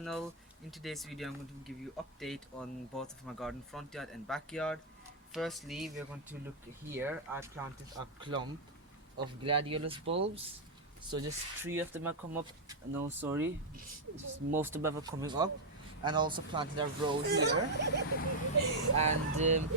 channel. In today's video I'm going to give you update on both of my garden, front yard and backyard. Firstly, we're going to look here. I planted a clump of gladiolus bulbs, so just 3 of them have come up. No, sorry, just most of them are coming up. And also planted a row here, and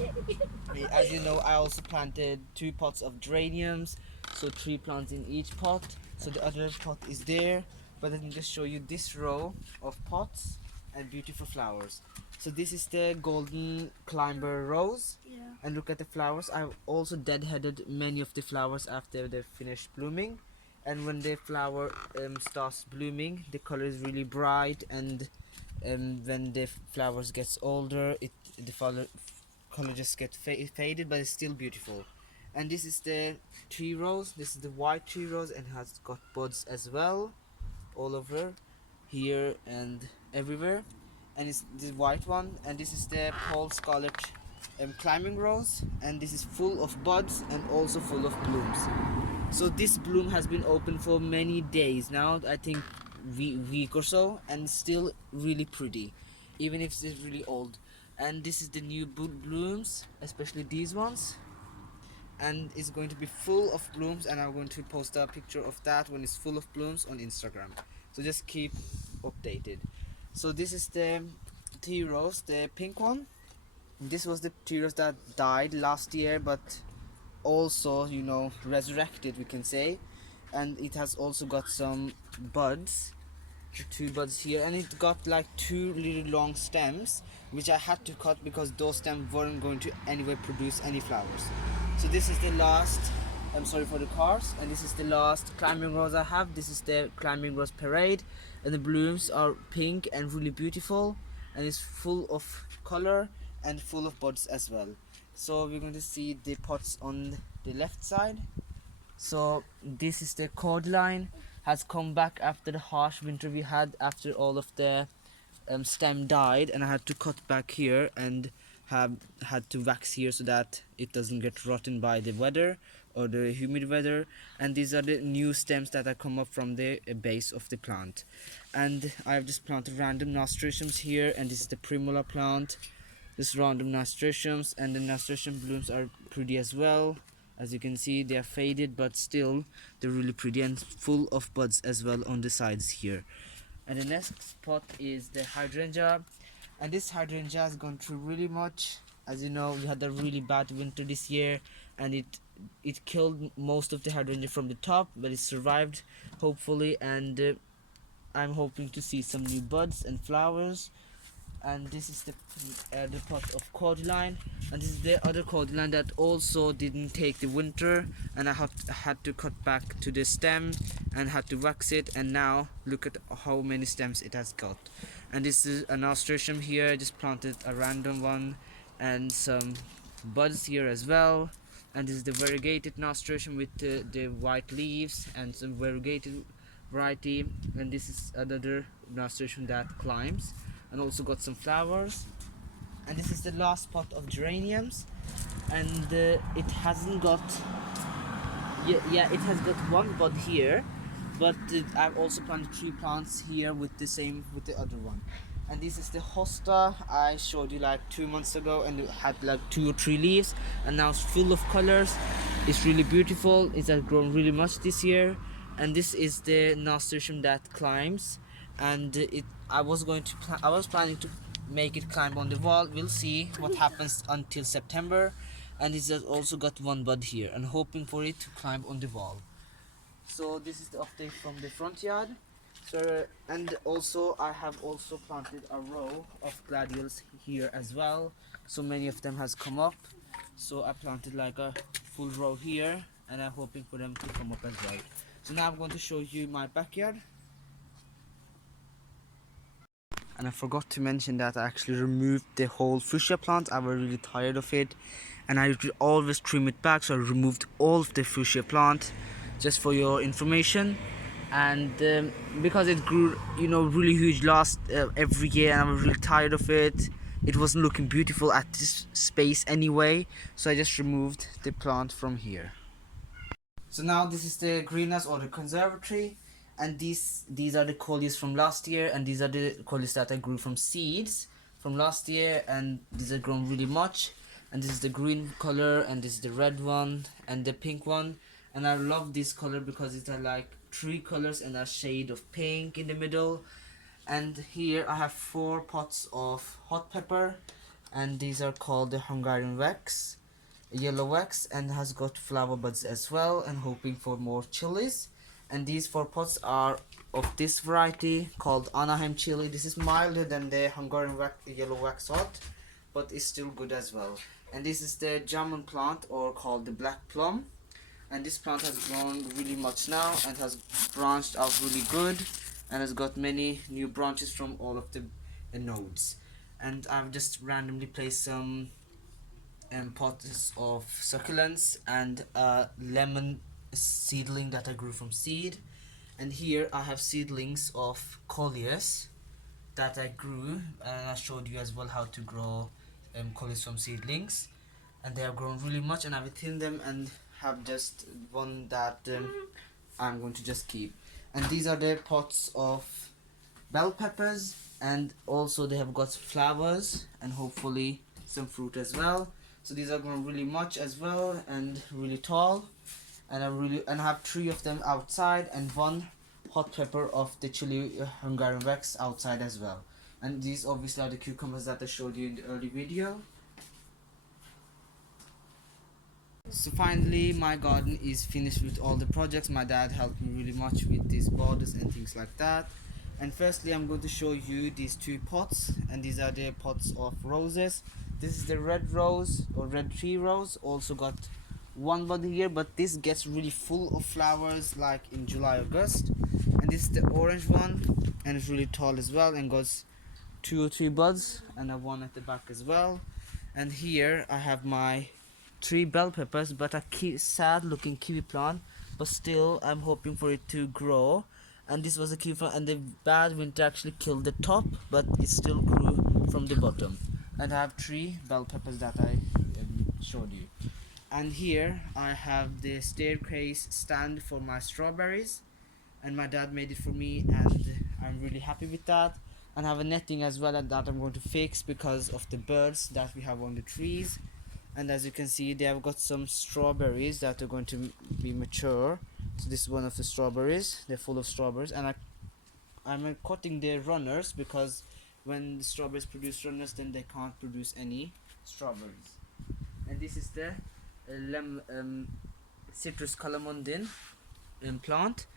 as you know, I also planted 2 pots of geraniums, so 3 plants in each pot. So the other pot is there, but let me just show you this row of pots and beautiful flowers. So this is the golden climber rose, and look at the flowers. I've also deadheaded many of the flowers after they've finished blooming, and when the flower starts blooming, the color is really bright, and when the flowers gets older, the color just gets faded, but it's still beautiful. And this is the tree rose. This is the white tree rose, and has got buds as well all over here and everywhere. And it's the white one. And this is the Paul Scarlet climbing rose, and this is full of buds and also full of blooms. So this bloom has been open for many days now, I think week or so, and still really pretty even if it's really old. And this is the new blooms, especially these ones, and it's going to be full of blooms, and I'm going to post a picture of that when it's full of blooms on Instagram, so just keep updated. So this is the tea rose, the pink one. This was the tea rose that died last year, but also, you know, resurrected, we can say. And it has also got some buds, 2 buds here, and it got like 2 really long stems, which I had to cut because those stems weren't going to anyway produce any flowers. So this is the last, I'm sorry for the cars, and this is the last climbing rose I have. This is the climbing rose parade, and the blooms are pink and really beautiful, and it's full of color and full of buds as well. So we're going to see the pots on the left side. So this is the cordyline, has come back after the harsh winter we had, after all of the stem died, and I had to cut back here and had to wax here so that it doesn't get rotten by the weather or the humid weather. And these are the new stems that have come up from the base of the plant. And I've just planted random nasturtiums here, and this is the primula plant, this random nasturtiums, and the nasturtium blooms are pretty as well. As you can see, they are faded, but still they're really pretty and full of buds as well on the sides here. And the next spot is the hydrangea, and this hydrangea has gone through really much. As you know, we had a really bad winter this year, and it killed most of the hydrangea from the top, but it survived hopefully, and I'm hoping to see some new buds and flowers. And this is the pot of cordyline, and this is the other cordyline that also didn't take the winter, and I had to cut back to the stem and had to wax it, and now look at how many stems it has got. And this is a nasturtium here. I just planted a random one, and some buds here as well. And this is the variegated nasturtium with the white leaves and some variegated variety. And this is another nasturtium that climbs and also got some flowers. And this is the last pot of geraniums, and it hasn't got it has got 1 bud here, but I've also planted 3 plants here with the other one. And this is the hosta I showed you like 2 months ago, and it had like 2 or 3 leaves, and now it's full of colors. It's really beautiful. It has grown really much this year. And this is the nasturtium that climbs, and I was planning to make it climb on the wall. We'll see what happens until September. And it has also got 1 bud here, and hoping for it to climb on the wall. So this is the update from the front yard. So, and also I have also planted a row of gladiolus here as well, so many of them has come up. So I planted like a full row here, and I'm hoping for them to come up as well. So now I'm going to show you my backyard. And I forgot to mention that I actually removed the whole fuchsia plant. I was really tired of it, and I always trim it back, so I removed all of the fuchsia plant, just for your information. And because it grew, you know, really huge last every year, and I was really tired of it. It wasn't looking beautiful at this space anyway, so I just removed the plant from here. So now this is the greenhouse or the conservatory, And these are the collies from last year, and these are the collies that I grew from seeds from last year, and these are grown really much. And this is the green color, and this is the red one, and the pink one. And I love this color because it's like three colors and a shade of pink in the middle. And here I have 4 pots of hot pepper, and these are called the Hungarian wax, yellow wax, and has got flower buds as well, and hoping for more chilies. And these 4 pots are of this variety called Anaheim chili. This is milder than the Hungarian wax, yellow wax hot, but it's still good as well. And this is the German plant, or called the black plum, and this plant has grown really much now and has branched out really good, and has got many new branches from all of the nodes. And I've just randomly placed some pots of succulents and a lemon seedling that I grew from seed. And here I have seedlings of coleus that I grew, and I showed you as well how to grow coleus from seedlings, and they have grown really much, and I've thinned them and have just one that I'm going to just keep. And these are the pots of bell peppers, and also they have got flowers and hopefully some fruit as well. So these are grown really much as well and really tall, and I have 3 of them outside, and 1 hot pepper of the chili Hungarian wax outside as well. And these obviously are the cucumbers that I showed you in the early video. So finally my garden is finished with all the projects. My dad helped me really much with these borders and things like that. And firstly I'm going to show you these 2 pots, and these are the pots of roses. This is the red rose, or red tree rose, also got 1 bud here, but this gets really full of flowers like in July, August. And this is the orange one, and it's really tall as well and goes 2 or 3 buds, and I have 1 at the back as well. And here I have my 3 bell peppers, but a sad looking kiwi plant, but still I'm hoping for it to grow. And this was a kiwi plant, and the bad winter actually killed the top, but it still grew from the bottom. And I have 3 bell peppers that I showed you. And here I have the staircase stand for my strawberries, and my dad made it for me, and I'm really happy with that. And I have a netting as well that I'm going to fix because of the birds that we have on the trees. And as you can see, they have got some strawberries that are going to be mature. So this is one of the strawberries. They're full of strawberries, and I'm cutting the runners, because when the strawberries produce runners, then they can't produce any strawberries. And this is the citrus calamondin plant,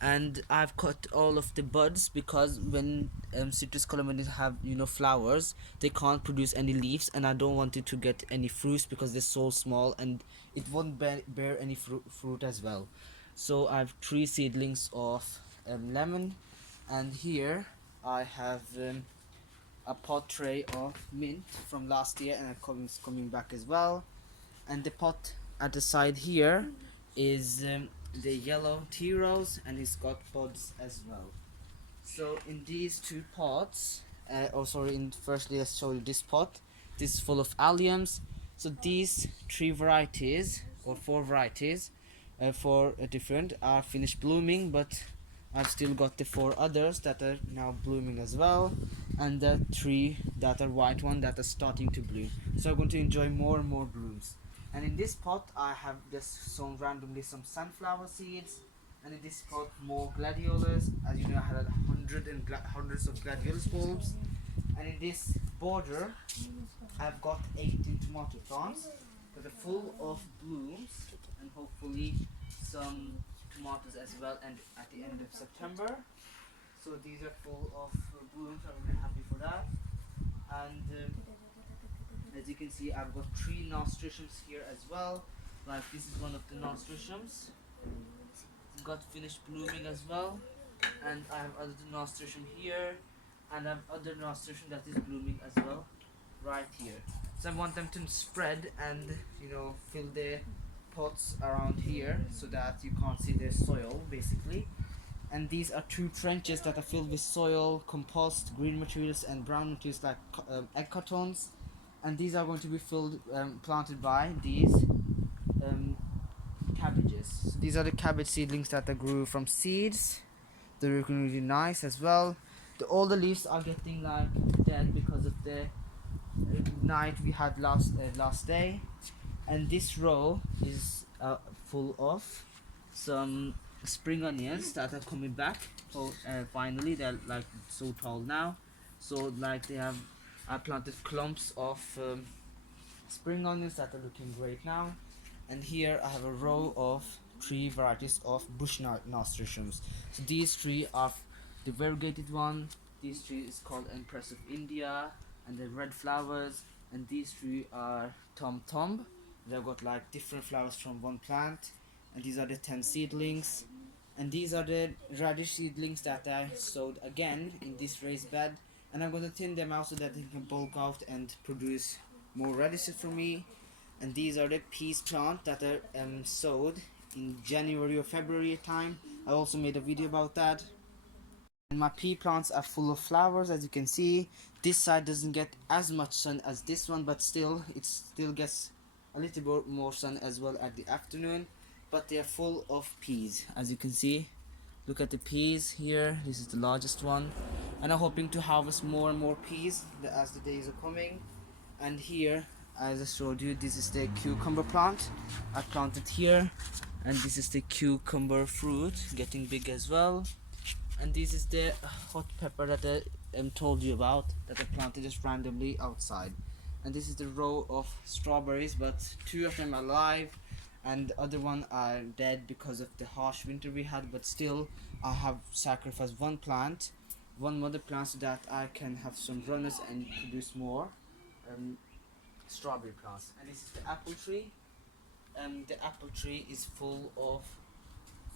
and I've cut all of the buds, because when citrus calamondins have flowers, they can't produce any leaves, and I don't want it to get any fruits because they're so small, and it won't bear any fruit as well. So I have 3 seedlings of lemon, and here I have a pot tray of mint from last year, and it's coming back as well. And the pot at the side here is the yellow tea rose, and it's got buds as well. So in these 2 pots, firstly let's show you this pot. This is full of alliums. So these 3 varieties, or 4 varieties, 4 different, are finished blooming, but I've still got the 4 others that are now blooming as well, and the 3 that are white one that are starting to bloom. So I'm going to enjoy more and more blooms. And in this pot I have just sown randomly some sunflower seeds, and in this pot more gladiolas. As you know, I had hundreds of gladiolus bulbs. And in this border I've got 18 tomato plants that are full of blooms, and hopefully some tomatoes as well, and at the end of September. So these are full of blooms. I'm really happy for that. And as you can see, I've got 3 nasturtiums here as well. Like this is one of the nasturtiums. It's got finished blooming as well. And I have other nasturtium here, and I have other nasturtium that is blooming as well right here. So I want them to spread and fill the pots around here, so that you can't see the soil basically. And these are 2 trenches that are filled with soil, compost, green materials, and brown materials like egg cartons. And these are going to be planted by these cabbages. So these are the cabbage seedlings that I grew from seeds. They're looking really nice as well. All the leaves are getting like dead because of the night we had last day. And this row is full of some spring onions that are coming back. So finally they're like so tall now. So like they have, I planted clumps of spring onions that are looking great now. And here I have a row of 3 varieties of bush nasturtiums. So these 3 are the variegated one. These 3 is called Empress of India, and the red flowers. And these 3 are Tom Tom. They've got like different flowers from one plant. And these are the 10 seedlings. And these are the radish seedlings that I sowed again in this raised bed. And I'm going to thin them out so that they can bulk out and produce more radishes for me. And these are the peas plant that are sowed in January or February time. I also made a video about that. And my pea plants are full of flowers, as you can see. This side doesn't get as much sun as this one, but still it still gets a little bit more sun as well at the afternoon. But they are full of peas, as you can see. Look at the peas here. This is the largest one, and I'm hoping to harvest more and more peas as the days are coming. And here, as I showed you, this is the cucumber plant I planted here, and this is the cucumber fruit getting big as well. And this is the hot pepper that I told you about, that I planted just randomly outside. And this is the row of strawberries, but 2 of them are alive and the other one are dead because of the harsh winter we had. But still, I have sacrificed one mother plant, so that I can have some runners and produce more strawberry plants. And this is the apple tree. The apple tree is full of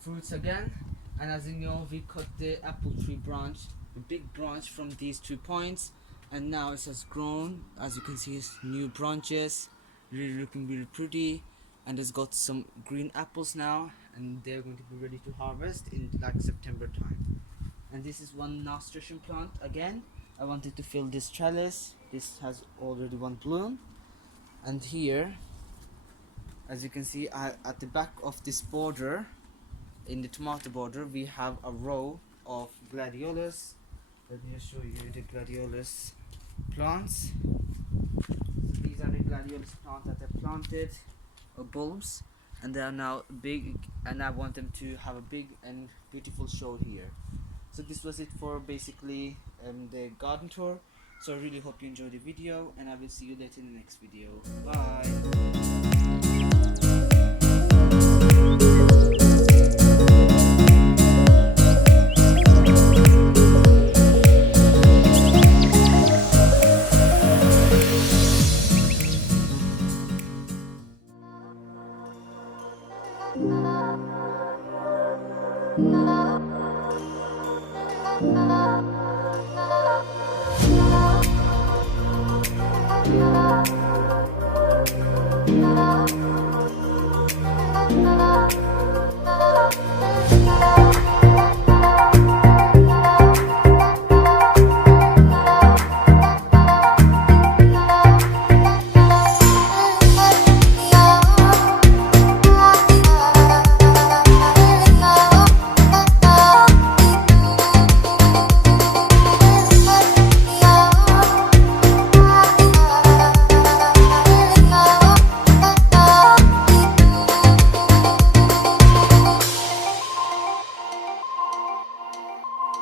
fruits again. And as you know, we cut the apple tree branch, the big branch, from these 2 points, and now it has grown. As you can see, it's new branches, really looking really pretty, and it's got some green apples now, and they're going to be ready to harvest in like September time. And this is one nasturtium plant again. I wanted to fill this trellis. This has already 1 bloom. And here, as you can see, at the back of this border, in the tomato border, we have a row of gladiolus. Let me just show you the gladiolus plants. These are the gladiolus plants that I planted, bulbs, and they are now big, and I want them to have a big and beautiful show here. So this was it for basically the garden tour. So I really hope you enjoyed the video, and I will see you later in the next video. Bye.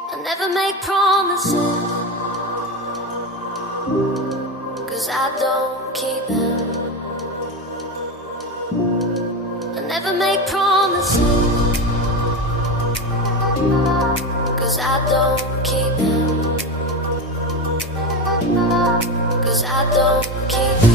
I never make promises, 'cause I don't keep them. I never make promises, 'cause I don't keep them. 'Cause I don't keep them.